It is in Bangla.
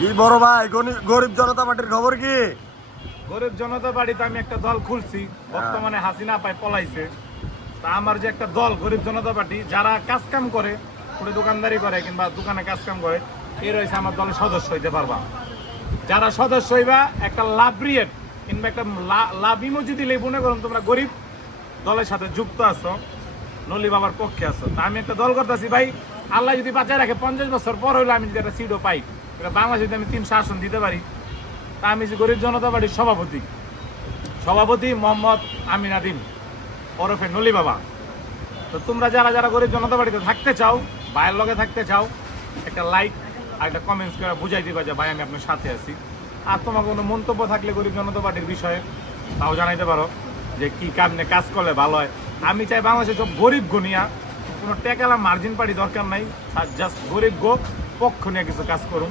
কি বড় ভাই, গরিব জনতা পার্টির খবর কি? গরিব জনতা পার্টিতে আমি একটা দল খুলছি, বর্তমানে হাসিনা পায় পলাইছে। তা আমার যে একটা দল গরিব জনতা পার্টি, যারা কাজ কাম করে, পুরো দোকানদারি করে কিংবা দোকানে কাজ কাম করে, এই রয়েছে আমার দলের সদস্য হইতে পারবা। যারা সদস্য হইবা একটা লাভ রিয়েট কিংবা একটা লাভ ইমোজি দিলে মনে করুন তোমরা গরিব দলের সাথে যুক্ত আছো, নলি বাবার পক্ষে আছো। তা আমি একটা দল করতেছি ভাই, আল্লাহ যদি বাঁচায় রাখে 50 বছর পর হইলে আমি যদি একটা সিটও পাই, এটা বাংলাদেশে যদি আমি 300 আসন দিতে পারি, তা আমি যে গরিব জনতা পার্টির সভাপতি মোহাম্মদ আমিন আদিম ওরফে নলি বাবা। তো তোমরা যারা যারা গরিব জনতা পার্টিতে থাকতে চাও, ভাইয়ের লগে থাকতে চাও, একটা লাইক আর একটা কমেন্টস করে বুঝাই দিবা যে ভাই আমি আপনার সাথে আছি। আর তোমার কোনো মন্তব্য থাকলে গরিব জনতা পার্টির বিষয়ে তাও জানাইতে পারো যে কি কামনে কাজ করলে ভালো হয়। আমি চাই বাংলাদেশে সব গরিব গুনিয়া, কোনো টেকালা মার্জিন পার্টি দরকার নাই, জাস্ট গরিব পক্ষ নিয়ে কিছু কাজ করুন।